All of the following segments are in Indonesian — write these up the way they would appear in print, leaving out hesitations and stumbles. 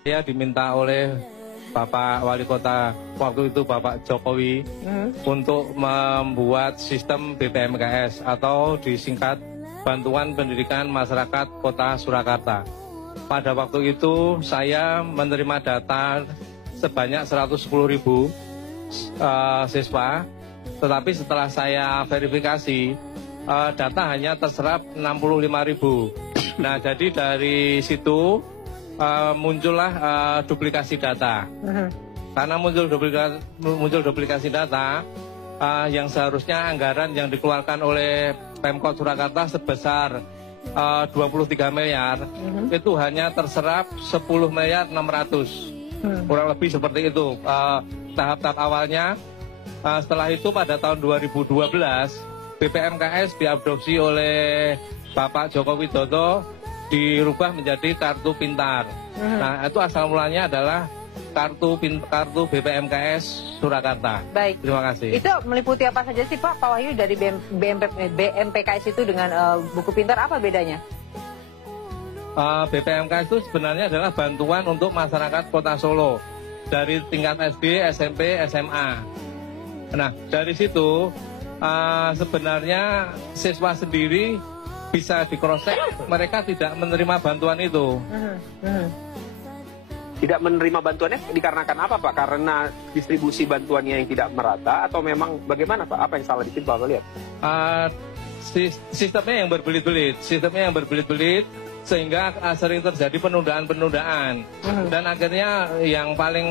Saya diminta oleh Bapak Wali Kota waktu itu, Bapak Jokowi, untuk membuat sistem BPMKS atau disingkat Bantuan Pendidikan Masyarakat Kota Surakarta. Pada waktu itu saya menerima data sebanyak 110.000 siswa, tetapi setelah saya verifikasi data hanya terserap 65.000. Nah, jadi dari situ muncullah duplikasi data. Karena muncul duplikasi data, yang seharusnya anggaran yang dikeluarkan oleh Pemkot Surakarta sebesar 23 miliar, itu hanya terserap 10 miliar 600. Kurang lebih seperti itu tahap-tahap awalnya. Setelah itu pada tahun 2012 BPMKS diadopsi oleh Bapak Joko Widodo, dirubah menjadi kartu pintar. Nah, itu asal mulanya adalah kartu BPMKS Surakarta. Baik. Terima kasih. Itu meliputi apa saja sih Pak Wahyu dari BMPKS itu dengan buku pintar, apa bedanya? BPMKS itu sebenarnya adalah bantuan untuk masyarakat Kota Solo dari tingkat SD, SMP, SMA. Nah, dari situ sebenarnya siswa sendiri bisa di-cross-check, mereka tidak menerima bantuan itu. Tidak menerima bantuannya dikarenakan apa, Pak? Karena distribusi bantuannya yang tidak merata, atau memang bagaimana, Pak? Apa yang salah di situ, Pak lihat? Sistemnya yang berbelit-belit, sehingga sering terjadi penundaan-penundaan. Dan akhirnya yang paling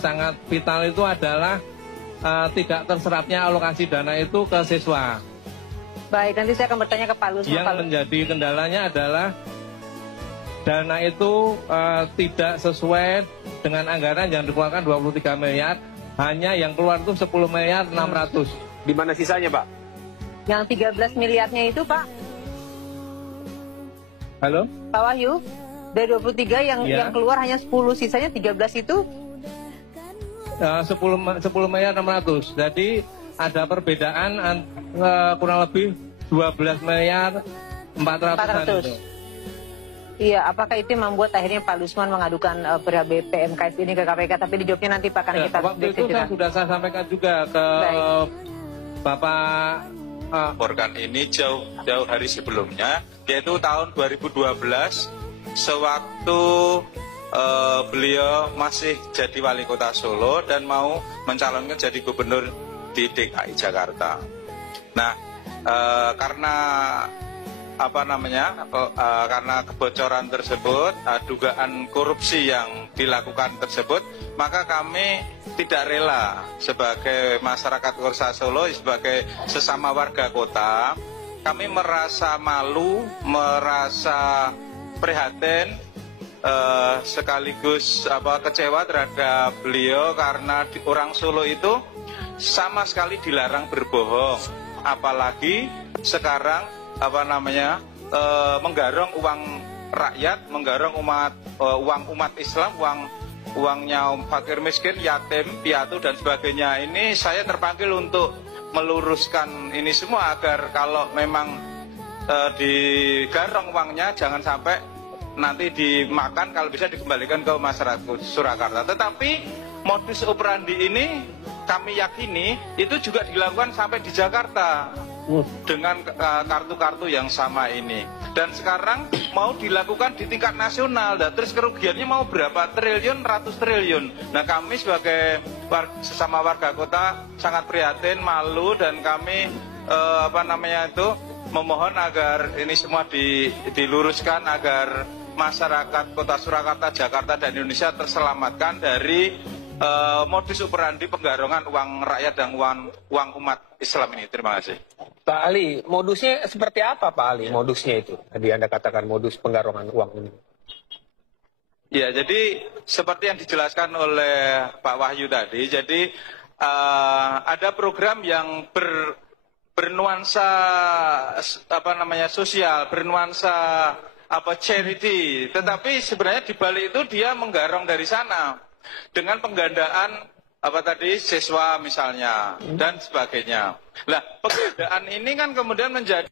sangat vital itu adalah tidak terserapnya alokasi dana itu ke siswa. Baik, nanti saya akan bertanya ke Pak Lusman. Yang menjadi kendalanya adalah dana itu tidak sesuai dengan anggaran yang dikeluarkan 23 miliar, hanya yang keluar itu 10 miliar 600. Di mana sisanya, Pak? Yang 13 miliarnya itu, Pak? Halo? Pak Wahyu, dari 23 yang keluar hanya 10, sisanya 13 itu? 10 miliar 600. Jadi ada perbedaan kurang lebih 12 miliar 400. Iya, apakah itu yang membuat akhirnya Pak Lusman mengadukan perihal BPMKS ini ke KPK? Tapi dijawabnya nanti Pak, karena kita waktu itu saya sampaikan juga ke Bapak. Laporkan ini jauh hari sebelumnya, yaitu tahun 2012, sewaktu beliau masih jadi wali kota Solo dan mau mencalonkan jadi gubernur di DKI Jakarta. Nah, karena karena kebocoran tersebut, dugaan korupsi yang dilakukan tersebut, maka kami tidak rela sebagai masyarakat Kota Solo, sebagai sesama warga kota, kami merasa malu, merasa prihatin, sekaligus kecewa terhadap beliau karena orang Solo itu sama sekali dilarang berbohong, apalagi sekarang menggarong uang rakyat, menggarong uang umat Islam, uangnya fakir miskin, yatim, piatu dan sebagainya. Ini saya terpanggil untuk meluruskan ini semua agar kalau memang digarong uangnya jangan sampai nanti dimakan, kalau bisa dikembalikan ke masyarakat Surakarta. Tetapi modus operandi ini kami yakini itu juga dilakukan sampai di Jakarta dengan kartu-kartu yang sama ini. Dan sekarang mau dilakukan di tingkat nasional, dan terus kerugiannya mau berapa triliun, ratus triliun. Nah, kami sebagai sesama warga kota sangat prihatin, malu, dan kami memohon agar ini semua diluruskan agar masyarakat Kota Surakarta, Jakarta, dan Indonesia terselamatkan dari modus operandi penggarongan uang rakyat dan uang umat Islam ini. Terima kasih. Pak Ali, modusnya seperti apa, Pak Ali? Modusnya itu, tadi Anda katakan modus penggarongan uang ini. Ya, jadi seperti yang dijelaskan oleh Pak Wahyu tadi, jadi ada program yang bernuansa sosial, bernuansa charity, tetapi sebenarnya di balik itu dia menggarong dari sana dengan penggandaan siswa misalnya dan sebagainya. Nah, penggandaan ini kan kemudian menjadi